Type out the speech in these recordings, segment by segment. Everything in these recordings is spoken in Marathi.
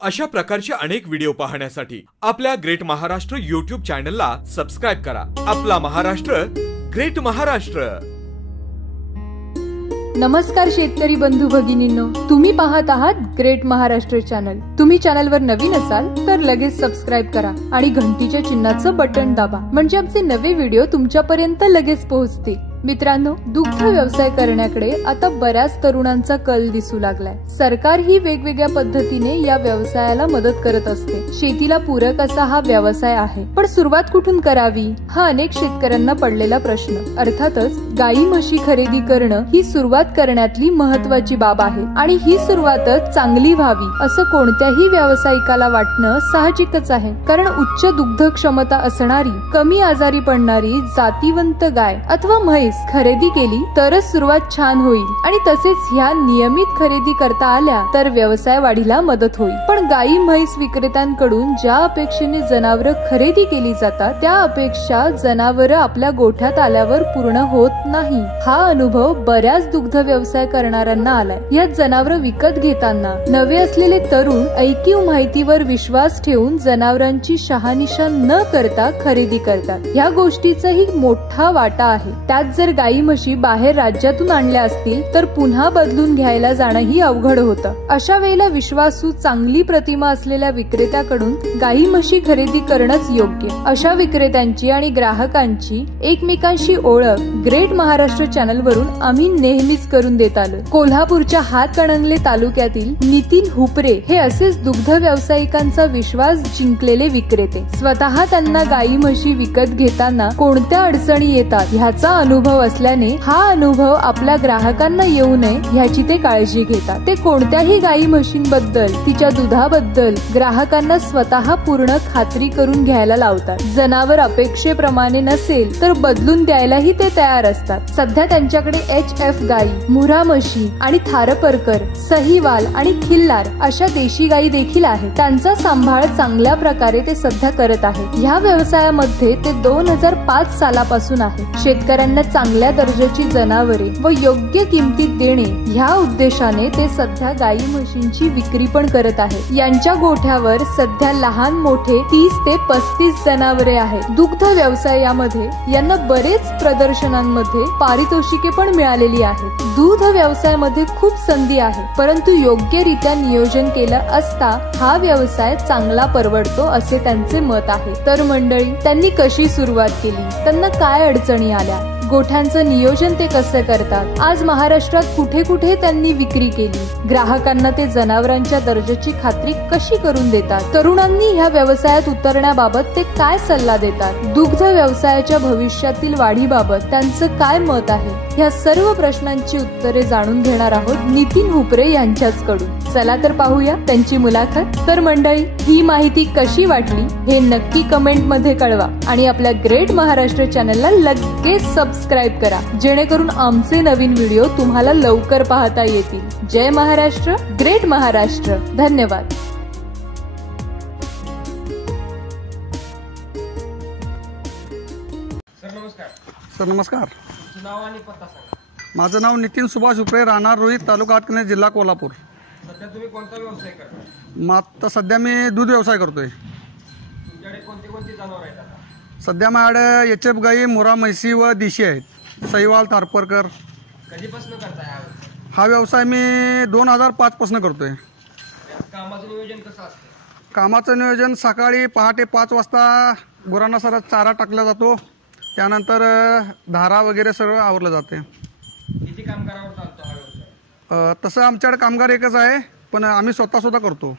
अशा प्रकारचे अनेक व्हिडिओ पाहण्यासाठी आपल्या ग्रेट महाराष्ट्र YouTube चॅनलला सबस्क्राइब करा। आपला महाराष्ट्र ग्रेट महाराष्ट्र। नमस्कार शेतकरी बंधू भगिनींनो, तुम्ही पाहत आहात ग्रेट महाराष्ट्र चॅनल। तुम्ही चॅनलवर नवीन असाल तर लगेच सबस्क्राइब करा आणि घंटीच्या चिन्हाचं बटन दाबा, म्हणजे आमचे नवे व्हिडिओ तुमच्यापर्यंत लगेच पोहोचतील। मित्रांनो, दुग्ध व्यवसाय करण्याकडे आता बऱ्याच तरुणांचा कल दिसू लागलाय। सरकार ही वेगवेगळ्या पद्धतीने या व्यवसायाला मदत करत असते। शेतीला पूरक असा हा व्यवसाय आहे, पण सुरुवात कुठून करावी हा अनेक शेतकऱ्यांना पडलेला प्रश्न। अर्थातच गाई म्हशी खरेदी करणं ही सुरुवात करण्यातली महत्त्वाची बाब आहे आणि ही सुरुवातच चांगली व्हावी असं कोणत्याही व्यावसायिकाला वाटणं साहजिकच आहे। कारण उच्च दुग्ध क्षमता असणारी, कमी आजारी पडणारी जातीवंत गाय अथवा म्हैस खरेदी केली तरच सुरुवात छान होईल आणि तसेच ह्या नियमित खरेदी करता आल्या तर व्यवसाय वाढीला मदत होईल। पण गाई म्हैस विक्रेत्यांकडून ज्या अपेक्षेने जनावरं खरेदी केली जातात त्या अपेक्षा जनावरं आपल्या गोठ्यात आल्यावर पूर्ण होत नाही। हा अनुभव बऱ्याच दुग्ध व्यवसाय करणाऱ्यांना आलाय। या जनावरं विकत घेताना नवे असलेले तरुण ऐकीव माहितीवर विश्वास ठेवून जनावरांची शहानिशा न करता खरेदी करतात। या गोष्टीचाही मोठा वाटा आहे। त्यात जर गाई म्हशी बाहेर राज्यातून आणल्या असतील तर पुन्हा बदलून घ्यायला जाणंही अवघड होतं। अशा वेळेला विश्वासू चांगली प्रतिमा असलेल्या विक्रेत्याकडून गाई म्हशी खरेदी करणंच योग्य। अशा विक्रेत्यांची आणि ग्राहकांची एकमेकांशी ओळख ग्रेट महाराष्ट्र चॅनल वरून आम्ही नेहमीच करून देत आलो। कोल्हापूरच्या हातकणंगले तालुक्यातील नितीन हुपरे हे असेच दुग्ध व्यावसायिकांचा विश्वास जिंकलेले विक्रेते। स्वतः त्यांना गाई म्हशी विकत घेताना कोणत्या अडचणी येतात ह्याचा अनुभव असल्याने हा अनुभव आपल्या ग्राहकांना येऊ नये ह्याची ते काळजी घेतात। ते कोणत्याही गाई म्हशींबद्दल, तिच्या दुधाबद्दल ग्राहकांना स्वतः पूर्ण खात्री करून घ्यायला लावतात। जनावर अपेक्षेप्रमाणे नसेल तर बदलून द्यायलाही ते तयार असतात। सध्या त्यांच्याकडे HF गाई, मुरा म्हशी आणि थारपरकर, सहीवाल आणि खिल्लार अशा देशी गाई देखील आहेत। त्यांचा सांभाळ चांगल्या प्रकारे ते सध्या करत आहेत। ह्या व्यवसायामध्ये ते 2005 सालापासून आहे। शेतकऱ्यांना चांगल्या दर्जाची जनावरे व योग्य किमतीत देणे ह्या उद्देशाने ते सध्या गाई म्हशींची विक्री पण करत आहेत। यांच्या गोठ्यावर सध्या लहान मोठे 30 ते 35 जनावरे आहेत। दुग्ध व्यवसायामध्ये यांना बरेच प्रदर्शनांमध्ये पारितोषिके पण मिळालेली आहेत। दूध व्यवसायामध्ये खूप संधी आहे, परंतु योग्यरित्या नियोजन केलं असता हा व्यवसाय चांगला परवडतो असे त्यांचे मत आहे। तर मंडळी, त्यांनी कशी सुरुवात केली, त्यांना काय अडचणी आल्या, गोठ्यांचं नियोजन ते कसं करतात, आज महाराष्ट्रात कुठे कुठे त्यांनी विक्री केली, ग्राहकांना ते जनावरांच्या दर्जाची खात्री कशी करून देतात, तरुणांनी ह्या व्यवसायात उतरण्याबाबत ते काय सल्ला देतात, दुग्ध व्यवसायाच्या भविष्यातील वाढीबाबत त्यांचं काय मत आहे, ह्या सर्व प्रश्नांची उत्तरे जाणून घेणार आहोत नितीन हुपरे यांच्याचकडून। चला तर पाहूया त्यांची मुलाखत। तर मंडळी, ही माहिती कशी वाटली हे नक्की कमेंट मध्ये कळवा आणि आपल्या ग्रेट महाराष्ट्र चॅनलला लगेच सबस्क्राइब करा, जेणेकरून आमचे नवीन व्हिडिओ तुम्हाला लवकर पाहता येतील। जय महाराष्ट्र, ग्रेट महाराष्ट्र। धन्यवाद। सर नमस्कार। नाव आणि पत्ता सांगा। माझं नाव नितीन सुभाष हुपरे, राहणार रोहित, तालुका हातकणंगले, जिल्हा कोल्हापूर। सध्या तुम्ही कोणता व्यवसाय करता? आता सध्या मी दूध व्यवसाय करतोय। तुमच्याकडे कोणती कोणती जनावर आहेत आता? सध्या माझ्याकडे HF गाई, मुरा म्हशी व देशी आहेत, सहीवाल, थारपरकर। कधीपासून करताय हा व्यवसाय? हा व्यवसाय मी 2005 पासून करतोय। कामाचं नियोजन कसं असतं? कामाचं नियोजन सकाळी पहाटे 5 वाजता गुरांना सर चारा टाकला जातो, त्यानंतर धारा वगैरे सर्व आवरलं जाते। किती कामगारावर चालतो हा व्यवसाय? तसं आमच्याकडे कामगार एकच आहे, पण आम्ही स्वतः करतो।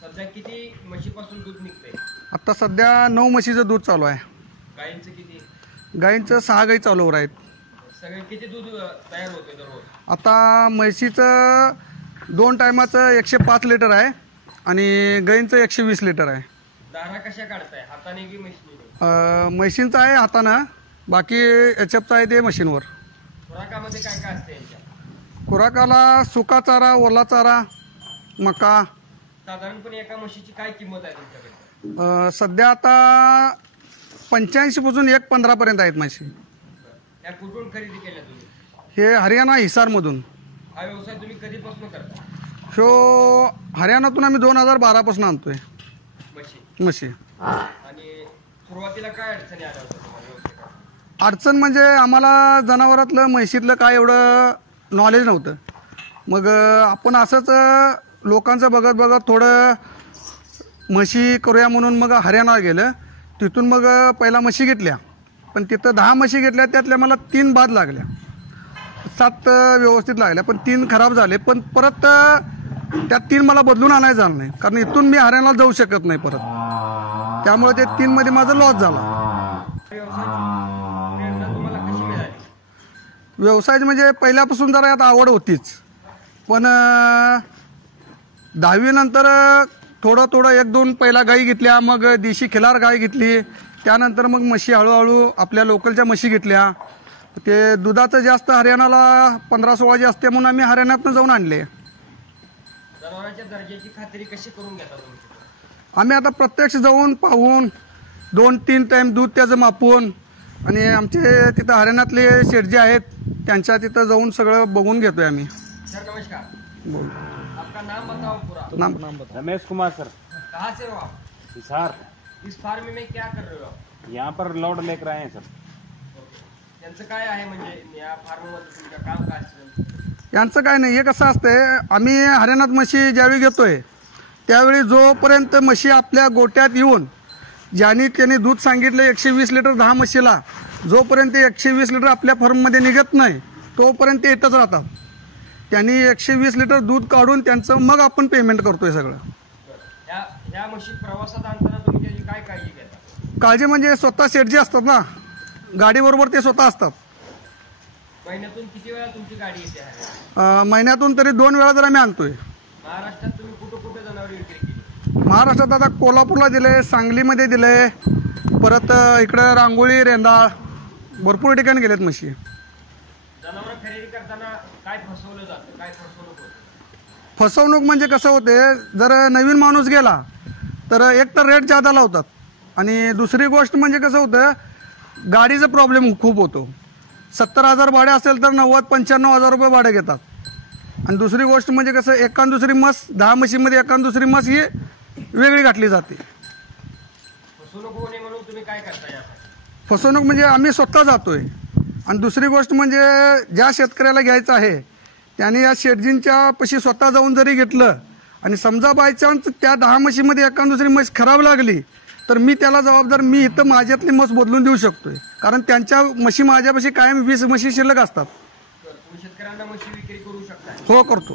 सध्या किती म्हशीपासून दूध निघतंय? आता सध्या 9 म्हशीचं दूध चालू आहे। गायींचं किती? गायींचं 6 गाई चालू आहेत। सगळे किती दूध तयार होते दररोज? आता म्हशीचं 2 टायमाचं 105 लिटर आहे आणि गायींचं 120 लिटर आहे। दारा कशा काढताय, हाताने की मशीनने? म्हशींचं आहे हातानं, बाकी HFचं आहे ते मशीनवर। खुराकामध्ये काय काय असतं यांच्या? खुराकाला सुका चारा, ओला चारा, मका। साधारणपणे एका म्हशीची काय किंमत आहे तुमच्याकडे? सध्या आता 85 पासून 1.15 पर्यंत आहेत म्हशी। या कुठून खरेदी केल्या तुम्ही? हे हरियाणा हिसारमधून। हा व्यवसाय तुम्ही कधीपासून करता? शो हरियाणातून आम्ही 2012 पासून आणतोय म्हशी. आणि सुरुवातीला काय अडचणी आल्या होत्या तुम्हाला व्यवसायात? अडचण म्हणजे आम्हाला जनावरातलं म्हशीतलं काय एवढं नॉलेज नव्हतं. मग आपण असंच लोकांचं बघत बघत थोडं म्हशी करूया म्हणून मग हरियाणा गेलं. तिथून मग पहिला म्हशी घेतल्या, पण तिथं 10 म्हशी घेतल्या, त्यातल्या मला 3 बाद लागल्या, 7 व्यवस्थित लागल्या, पण 3 खराब झाले. पण परत त्या 3 मला बदलून आणायचं झालं नाही, कारण इथून मी हरियाणाला जाऊ शकत नाही परत. त्यामुळे ते 3 मध्ये माझा लॉस झाला. प्रेरणा तुम्हाला कशी मिळाली? व्यवसायाची म्हणजे पहिल्यापासून जरा यात आवड होतीच, पण 10वी नंतर थोडं थोडं 1-2 पहिला गाई घेतल्या, मग देशी खिलार गाय घेतली, त्यानंतर मग म्हशी हळूहळू आपल्या लोकलच्या म्हशी घेतल्या. ते दुधाचं जास्त हरियाणाला 15-16 जे असते म्हणून आम्ही हरियाणातनं जाऊन आणले. जनावरांच्या दर्जाची खात्री कशी करून घेता तुम्ही? आम्ही आता प्रत्यक्ष जाऊन पाहून 2-3 टाईम दूध त्याचं मापून, आणि आमचे तिथं हरियाणातले शेठ जे आहेत त्यांच्या तिथं जाऊन सगळं बघून घेतोय आम्ही. सर नमस्कार, बोल. आपका नाम बताओ पूरा। नाम रमेश कुमार सर, कहाँ से हो आप? हिसार। इस फार्म में क्या कर रहे हो आप? यहाँ पर लोड लेकर आए हैं सर। त्यांचं काय आहे म्हणजे या फार्म मध्ये तुमचं काम काय असतं? यांचं काय नाही, हे कसं असतंय, आम्ही हरियाणात म्हशी ज्यावेळी घेतोय त्यावेळी जोपर्यंत म्हशी आपल्या गोट्यात येऊन ज्यांनी त्यांनी दूध सांगितलं 120 लिटर 10 म्हशीला, जोपर्यंत 120 लिटर आपल्या फर्ममध्ये निघत नाही तोपर्यंत ते येतच राहतात. त्यांनी 120 लिटर दूध काढून त्यांचं मग आपण पेमेंट करतोय सगळं. या म्हशी प्रवासात आणताना तुम्ही त्याची काय काळजी घेता? काळजी म्हणजे स्वतः शेठ जे असतात ना गाडीबरोबर, ते स्वतः असतात. महिन्यातून किती वेळा तुमची गाडी येते आहे? महिन्यातून तरी 2 वेळा तर आम्ही आणतोय. महाराष्ट्रात तुम्ही कुठं कुठं जनावरे विक्री केली? महाराष्ट्रात आता कोल्हापूरला दिले, सांगलीमध्ये दिले, परत इकडं रांगोळी, रेंदाळ, भरपूर ठिकाणी गेलेत म्हशी. जनावर खरेदी करताना काय फसवलं जातं, काय फसवणूक होतं? फसवणूक म्हणजे कसं होते, जर नवीन माणूस गेला तर एक तर रेट जादा लावतात, आणि दुसरी गोष्ट म्हणजे कसं होतं, गाडीचा प्रॉब्लेम खूप होतो. 70,000 भाडे असेल तर 90-95,000 रुपये भाडे घेतात. आणि दुसरी गोष्ट म्हणजे कसं, एकान दुसरी म्हस 10 म्हशीमध्ये एकान दुसरी म्हस ही वेगळी घातली जाते. फसवणूक होऊ नये म्हणून तुम्ही काय करता यासाठी? फसवणूक म्हणजे आम्ही स्वतः जातोय. आणि दुसरी गोष्ट म्हणजे ज्या शेतकऱ्याला घ्यायचं आहे त्याने या शेठजींच्या पशी स्वतः जाऊन जरी घेतलं, आणि समजा बायचान्स त्या 10 म्हशीमध्ये एकान दुसरी म्हैस खराब लागली तर मी त्याला जबाबदार, मी इथं माझ्यातली म्हस बदलून देऊ शकतोय, कारण त्यांच्या म्हशी माझ्यापाशी कायम 20 म्हशी शिल्लक असतात. तुम्ही शेतकऱ्यांना म्हशी विक्री करू शकता? हो, करतो.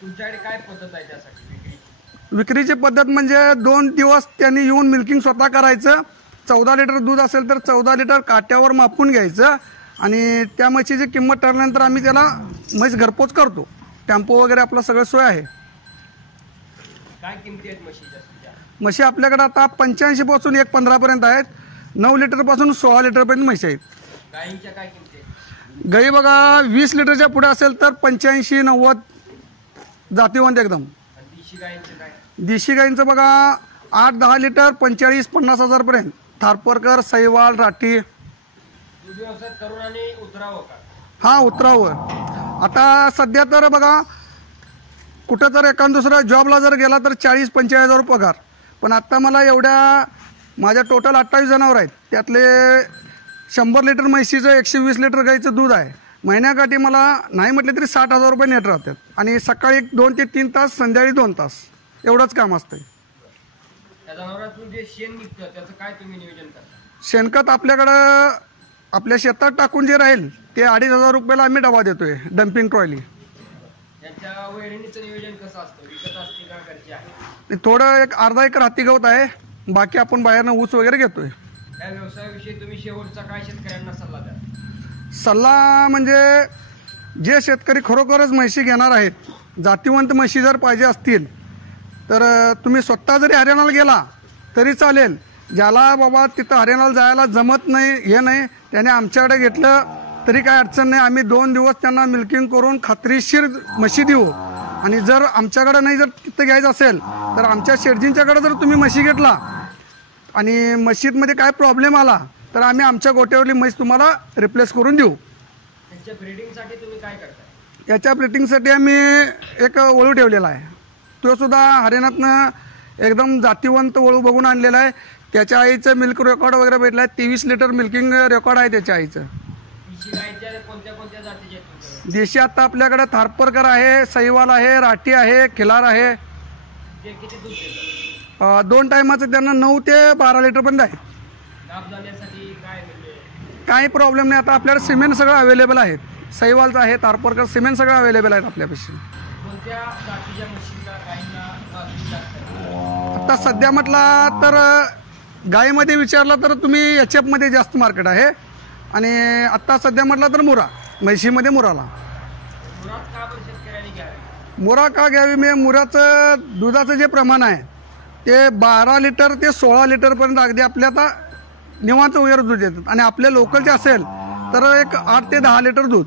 तुमच्याकडे काय पद्धत आहे त्यासाठी विक्री? विक्रीची पद्धत म्हणजे 2 दिवस त्यांनी येऊन मिल्किंग स्वतः करायचं. 14 लिटर दूध असेल तर 14 लिटर काट्यावर मापून घ्यायचं, आणि त्या म्हशीची किंमत ठरल्यानंतर आम्ही त्याला म्हैस घरपोच करतो. टेम्पो वगैरे आपलं सगळं सोय आहे. काय किमती आहेत म्हशीच्या? म्हशी आपल्याकडे आता 85 पासून 1.15 पर्यंत आहेत. 9 लिटर पासून 16 लिटर पर्यंत म्हशी आहेत. गायींच्या काय किमती आहेत? गाई बघा 20 लिटरच्या पुढे असेल तर 85-90 जातीवंत एकदम. आणि देशी गायींचे काय? देशी गाईंचं बघा 8-10 लिटर 45-50 हजार पर्यंत. थारपरकर, सैवाल, राठी. दूध व्यवसाय तरुणांनी उतरावं का? हा, उतरावं. आता सध्या तर बघा कुठं तर एखाद दुसरा जॉबला जर गेला तर 40-45 हजार पगार. पण आत्ता मला एवढ्या माझ्या टोटल 28 जनावर आहेत, त्यातले 100 लिटर म्हशीचं 120 लिटर गाईचं दूध आहे. महिन्याकाठी मला नाही म्हटले तरी 60,000 रुपये नेट राहतात. आणि सकाळी 2 ते 3 तास, संध्याकाळी 2 तास एवढंच काम असतंय. त्या जनावरातून जे शेण निघतं त्याचं काय तुम्ही नियोजन करता? शेणखत आपल्याकडं आपल्या शेतात टाकून जे राहील ते 2,500 रुपयाला आम्ही डबा देतोय, डम्पिंग ट्रॉली. यांच्या वैरणीचं नियोजन कसं असतं? विकत असते का घरची आहे? थोडं एक अर्धा एकर हाती गवत आहे, बाकी आपण बाहेरनं ऊस वगैरे घेतोय. या व्यवसायाविषयी तुम्ही शेवटचा काय शेतकऱ्यांना सल्ला द्या? सल्ला म्हणजे जे शेतकरी खरोखरच म्हशी घेणार आहेत, जातीवंत म्हशी जर पाहिजे असतील तर तुम्ही स्वतः जरी हरियाणाला गेला तरी चालेल. ज्याला बाबा तिथं हरियाणाला जायला जमत नाही, हे नाही, त्याने आमच्याकडे घेतलं तरी काय अडचण नाही. आम्ही 2 दिवस त्यांना मिल्किंग करून खात्रीशीर म्हशी देऊ. आणि जर आमच्याकडे नाही, जर तिथं घ्यायचं असेल तर आमच्या शेठजींच्याकडे जर तुम्ही म्हशी घेतला आणि म्हशीमध्ये काय प्रॉब्लेम आला तर आम्ही आमच्या गोट्यावरली म्हैस तुम्हाला रिप्लेस करून देऊ. त्यांच्या ब्रीडिंगसाठी तुम्ही काय करता? त्याच्या ब्रीडिंगसाठी आम्ही एक वळू ठेवलेला आहे. तो सुद्धा हरियाणातनं एकदम जातीवंत वळू बघून आणलेला आहे. त्याच्या आईचं मिल्क रेकॉर्ड वगैरे भेटलं आहे. 23 लिटर मिल्किंग रेकॉर्ड आहे त्याच्या आईचं. देशी गाईच्या कोणत्या कोणत्या जातीचे आहेत तुमच्याकडे? देशी आता आपल्याकडे थारपरकर आहे, सहीवाल आहे, राठी आहे, खिलार आहे. ते किती दूध देतात? 2 टायमाचं त्यांना 9 ते 12 लिटर पर्यंत आहे. गाभ जाण्यासाठी काय म्हणजे? काही प्रॉब्लेम नाही. आता आपल्याकडे सिमेंट सगळं अवेलेबल आहेत. सहीवालचं आहे, थारपरकर, सिमेंट सगळं अवेलेबल आहेत आपल्यापाशी. कोणत्या जातीच्या म्हशीला गाईंना दूध लागतं? आता सध्या म्हटला तर गायीमध्ये विचारलं तर तुम्ही एच मध्ये जास्त मार्केट आहे. आणि आत्ता सध्या म्हटलं तर मुरा, म्हैशीमध्ये मुराला. मुरात का बरं शेतकऱ्यांनी घ्यावी? मुरा का घ्यावी? मी मुराचं दुधाचं जे प्रमाण आहे ते 12 लिटर ते 16 लिटरपर्यंत अगदी आपल्या आता निवांत वगैरे दूध देतात. आणि आपल्या लोकलचे असेल तर एक 8 ते 10 लिटर दूध.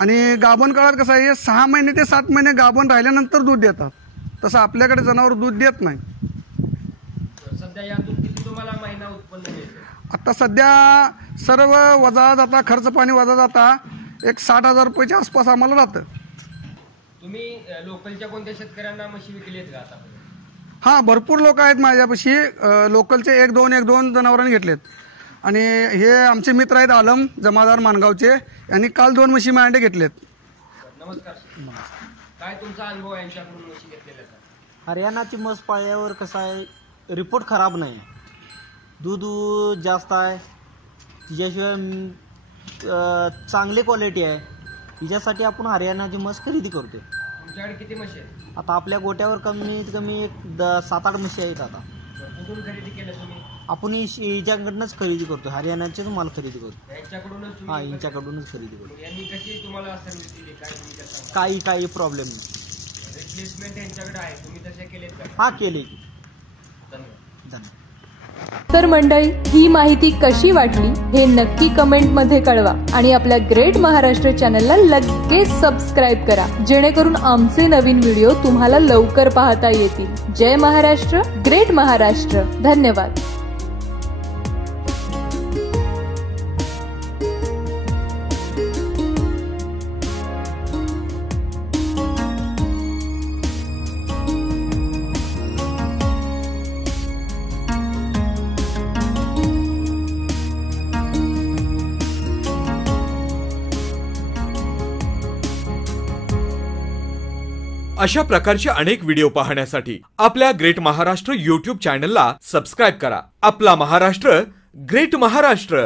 आणि गाभण काळात कसं आहे 6 महिने ते 7 महिने गाभण राहिल्यानंतर दूध देतात. तसं आपल्याकडे जनावर दूध देत नाही. सध्या यातून किती तुम्हाला महिना उत्पन्न मिळते? आता सध्या सर्व वजा जाता, खर्च पाणी वजा जाता एक 60,000 रुपयाच्या आसपास आम्हाला राहतं. तुम्ही लोकलच्या कोणत्या शेतकऱ्यांना म्हशी विकली आहेत का आतापर्यंत? हां, भरपूर लोक आहेत माझ्यापाशी. लोकलचे 1-2 जनावरांनी घेतलेत. आणि हे आमचे मित्र आहेत आलम जमादार मानगावचे, यांनी काल 2 म्हशी माझ्याकडे घेतलेत. नमस्कार. काय तुमचा अनुभव यांच्याकडून म्हशी घेतलेल्याचा? हरियाणाची म्हस पाळल्यावर कसं आहे, रिपोर्ट खराब नाही, दूध जास्त आहे, तिच्याशिवाय चांगली क्वालिटी आहे. तिच्यासाठी आपण हरियाणाची म्हस खरेदी करतोय. तुमच्याकडे किती म्हशी आहेत? आता आपल्या गोट्यावर कमीत कमी एक 7-8 म्हशी आहेत. आता कुठून खरेदी केलं तुम्ही? आपण हिच्याकडूनच खरेदी करतो, हरियाणाचेच माल खरेदी करतो. यांच्याकडूनच हा, तुम्ही? हिच्याकडूनच खरेदी करतो. यांनी कशी तुम्हाला सर्व्हिस दिली? काय तुम्ही त्या सांगा. काही प्रॉब्लेम नाही. रिप्लेसमेंट यांच्याकडे आहे, तुम्ही तसे केलेत का? हा, केले की. धन्यवाद. तर मंडळी, ही माहिती कशी वाटली हे नक्की कमेंटमध्ये कळवा. आणि आपल्या ग्रेट महाराष्ट्र चॅनलला लगेच सबस्क्राईब करा, जेणेकरून आमचे नवीन व्हिडिओ तुम्हाला लवकर पाहता येतील. जय महाराष्ट्र, ग्रेट महाराष्ट्र. धन्यवाद. अशा प्रकारचे अनेक व्हिडिओ पाहण्यासाठी आपल्या ग्रेट महाराष्ट्र YouTube चॅनलला सबस्क्राईब करा. आपला महाराष्ट्र, ग्रेट महाराष्ट्र.